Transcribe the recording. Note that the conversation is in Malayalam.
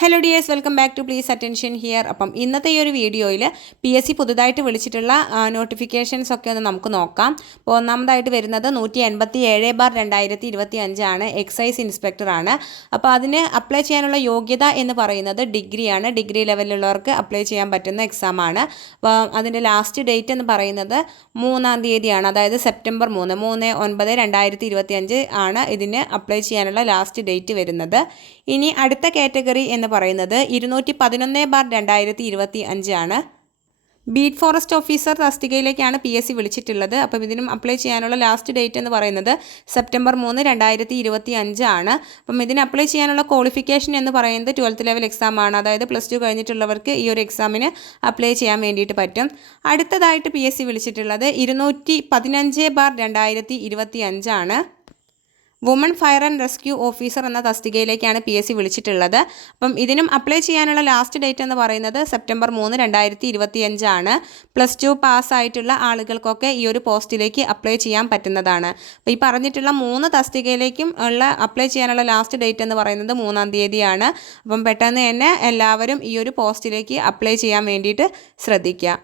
Hello dears welcome back to please attention here അപ്പം ഇന്നത്തെ ഈ ഒരു വീഡിയോയിൽ പി എസ് സി പുതുതായിട്ട് വിളിച്ചിട്ടുള്ള നോട്ടിഫിക്കേഷൻസ് ഒക്കെ ഒന്ന് നമുക്ക് നോക്കാം. അപ്പോൾ ഒന്നാമതായിട്ട് വരുന്നത് നൂറ്റി എൺപത്തി ഏഴ് ബാർ രണ്ടായിരത്തി ഇരുപത്തി അഞ്ചാണ് എക്സൈസ് ഇൻസ്പെക്ടറാണ് അപ്പോൾ അതിന് അപ്ലൈ ചെയ്യാനുള്ള യോഗ്യത എന്ന് പറയുന്നത് ഡിഗ്രിയാണ് ഡിഗ്രി ലെവലിലുള്ളവർക്ക് അപ്ലൈ ചെയ്യാൻ പറ്റുന്ന എക്സാമാണ് അപ്പോൾ അതിന്റെ ലാസ്റ്റ് ഡേറ്റ് എന്ന് പറയുന്നത് മൂന്നാം തീയതിയാണ്. അതായത് സെപ്റ്റംബർ മൂന്ന് മൂന്ന് ഒൻപത് രണ്ടായിരത്തി ഇരുപത്തി അഞ്ച് ആണ് ഇതിന് അപ്ലൈ ചെയ്യാനുള്ള ലാസ്റ്റ് ഡേറ്റ് വരുന്നത്. ഇനി അടുത്ത കാറ്റഗറി എന്ന് പറയുന്നത് ഇരുന്നൂറ്റി പതിനൊന്ന് ബാർ രണ്ടായിരത്തി ഇരുപത്തി അഞ്ചാണ് ബീറ്റ് ഫോറസ്റ്റ് ഓഫീസർ തസ്തികയിലേക്കാണ് പി എസ് സി വിളിച്ചിട്ടുള്ളത്. അപ്പം ഇതിനും അപ്ലൈ ചെയ്യാനുള്ള ലാസ്റ്റ് ഡേറ്റ് എന്ന് പറയുന്നത് സെപ്റ്റംബർ മൂന്ന് രണ്ടായിരത്തി ഇരുപത്തി അഞ്ചാണ് അപ്പം ഇതിന് അപ്ലൈ ചെയ്യാനുള്ള ക്വാളിഫിക്കേഷൻ എന്ന് പറയുന്നത് ട്വൽത്ത് ലെവൽ എക്സാം ആണ് അതായത് പ്ലസ് ടു കഴിഞ്ഞിട്ടുള്ളവർക്ക് ഈ ഒരു എക്സാമിന് അപ്ലൈ ചെയ്യാൻ വേണ്ടിയിട്ട് പറ്റും. അടുത്തതായിട്ട് പി എസ് സി വിളിച്ചിട്ടുള്ളത് ഇരുന്നൂറ്റി പതിനഞ്ച് ബാർ രണ്ടായിരത്തി ഇരുപത്തി അഞ്ചാണ് woman fire and rescue officer എന്ന തസ്തികയിലേക്കാണ് പി എസ് സി വിളിച്ചിട്ടുള്ളത്. അപ്പം ഇതിനും അപ്ലൈ ചെയ്യാനുള്ള ലാസ്റ്റ് ഡേറ്റ് എന്ന് പറയുന്നത് സെപ്റ്റംബർ മൂന്ന് രണ്ടായിരത്തി ഇരുപത്തി അഞ്ചാണ് പ്ലസ് ടു പാസ്സായിട്ടുള്ള ആളുകൾക്കൊക്കെ ഈ ഒരു പോസ്റ്റിലേക്ക് അപ്ലൈ ചെയ്യാൻ പറ്റുന്നതാണ്. അപ്പോൾ ഈ പറഞ്ഞിട്ടുള്ള മൂന്ന് തസ്തികയിലേക്കും ഉള്ള അപ്ലൈ ചെയ്യാനുള്ള ലാസ്റ്റ് ഡേറ്റ് എന്ന് പറയുന്നത് മൂന്നാം തീയതിയാണ്. അപ്പം പെട്ടെന്ന് തന്നെ എല്ലാവരും ഈ ഒരു പോസ്റ്റിലേക്ക് അപ്ലൈ ചെയ്യാൻ വേണ്ടിയിട്ട് ശ്രദ്ധിക്കുക.